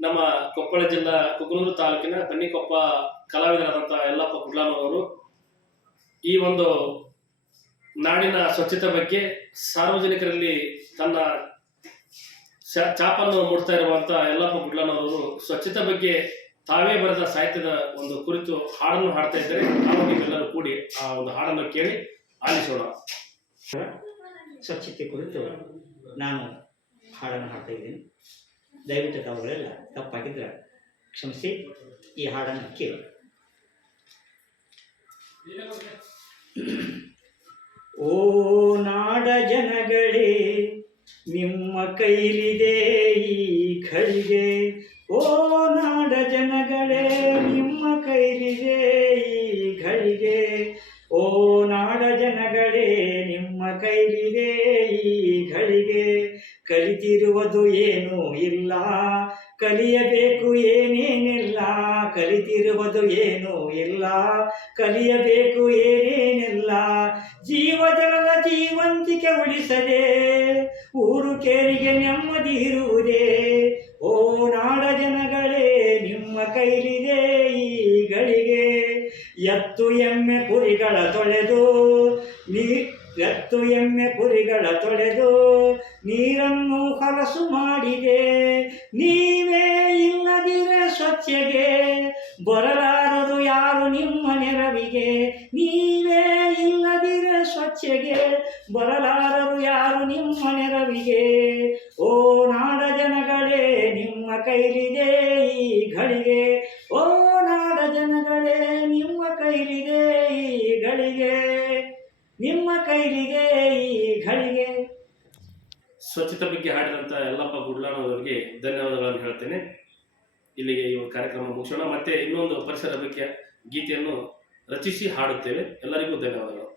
ನಮ್ಮ ಕೊಪ್ಪಳ ಜಿಲ್ಲಾ ಕುಗ್ನೂರು ತಾಲೂಕಿನ ಬನ್ನಿಕೊಪ್ಪ ಕಲಾವಿದರಾದಂತಹ ಯಲ್ಲಪ್ಪ ಗುಡ್ಲಾನವರು ಈ ಒಂದು ನಾಡಿನ ಸ್ವಚ್ಛತೆ ಬಗ್ಗೆ ಸಾರ್ವಜನಿಕರಲ್ಲಿ ತನ್ನ ಚಾಪನ್ನು ಮೂಡ್ತಾ ಇರುವಂತ ಯಲ್ಲಪ್ಪ ಗುಡ್ಲಾನವರು ಸ್ವಚ್ಛತೆ ಬಗ್ಗೆ ತಾವೇ ಬರೆದ ಸಾಹಿತ್ಯದ ಒಂದು ಕುರಿತು ಹಾಡನ್ನು ಹಾಡ್ತಾ ಇದ್ದಾರೆ. ನಾವು ನೀವೆಲ್ಲರೂ ಕೂಡಿ ಆ ಒಂದು ಹಾಡನ್ನು ಕೇಳಿ ಆಲಿಸೋಣ. ಸ್ವಚ್ಛತೆ ಕುರಿತು ನಾನು ಹಾಡನ್ನು ಹಾಡ್ತಾ ಇದ್ದೀನಿ. ದಯವಿಟ್ಟು ತಾವುಗಳೆಲ್ಲ ತಪ್ಪಾಗಿದ್ರೆ ಕ್ಷಮಿಸಿ ಈ ಹಾಡನ್ನು ಕೇಳಿ. ಓ ನಾಡ ಜನಗಳೇ, ನಿಮ್ಮ ಕೈಲಿದೆ ಈ ಘಳಿಗೆ ಓ ನಾಡ ಜನಗಳೇ, ನಿಮ್ಮ ಕೈಲಿದೆ ಈ ಘಳಿಗೆ ಓ ನಾಡ ಜನಗಳೇ, ನಿಮ್ಮ ಕೈಲಿದೆ ಈ ಘಳಿಗೆ ಕಲಿತಿರುವುದು ಏನೂ ಇಲ್ಲ. ಕಲಿಯಬೇಕು ಏನೇನಿಲ್ಲ. ಕಲಿತಿರುವುದು ಏನೂ ಇಲ್ಲ. ಕಲಿಯಬೇಕು ಏನೇನಿಲ್ಲ. ಜೀವದಲ್ಲ ಜೀವಂತಿಕೆ ಉಳಿಸದೆ, ಊರು ಕೇರಿಗೆ ನೆಮ್ಮದಿ ಇರುವುದೇ, ಓ ನಾಡ ಜನಗಳೇ, ನಿಮ್ಮ ಕೈಲಿದೆ ಈಗಳಿಗೆ ಗಳಿಗೆ. ಎತ್ತು ಎಮ್ಮೆ ಕುರಿಗಳ ತೊಳೆದು, ನೀ ಎತ್ತು ಎಮ್ಮೆ ಕುರಿಗಳ ತೊಳೆದು, ನೀರನ್ನು ಹೊಲಸು ಮಾಡಿದೆ. ನೀವೇ ಇಲ್ಲದಿರೆ ಸ್ವಚ್ಛಗೆ. ಬರಲಾರದು ಯಾರು ನಿಮ್ಮ ನೆರವಿಗೆ. ನೀವೇ ಇಲ್ಲದಿರೆ ಸ್ವಚ್ಛಗೆ. ಬರಲಾರದು ಯಾರು ನಿಮ್ಮ ನೆರವಿಗೆ. ಓ ನಾಡ ಜನಗಳೇ, ನಿಮ್ಮ ಕೈಲಿದೆ ಈ ಘಳಿಗೆ. ಓ ನಾಡ ಜನಗಳೇ, ನಿಮ್ಮ ಕೈಲಿದೆ ಈ ಘಳಿಗೆ. ನಿಮ್ಮ ಕೈಲಿದೆ ಈ ಘಳಿಗೆ. ಸ್ವಚ್ಛತೆ ಬಗ್ಗೆ ಹಾಡಿದಂಥ ಯಲ್ಲಪ್ಪ ಗುಡ್ಲಾಣವರಿಗೆ ಧನ್ಯವಾದಗಳನ್ನು ಹೇಳ್ತೇನೆ. ಇಲ್ಲಿಗೆ ಈ ಒಂದು ಕಾರ್ಯಕ್ರಮ ಮುಗಿಸೋಣ. ಮತ್ತೆ ಇನ್ನೊಂದು ಪರಿಸರ ಬಗ್ಗೆ ಗೀತೆಯನ್ನು ರಚಿಸಿ ಹಾಡುತ್ತೇವೆ. ಎಲ್ಲರಿಗೂ ಧನ್ಯವಾದಗಳು.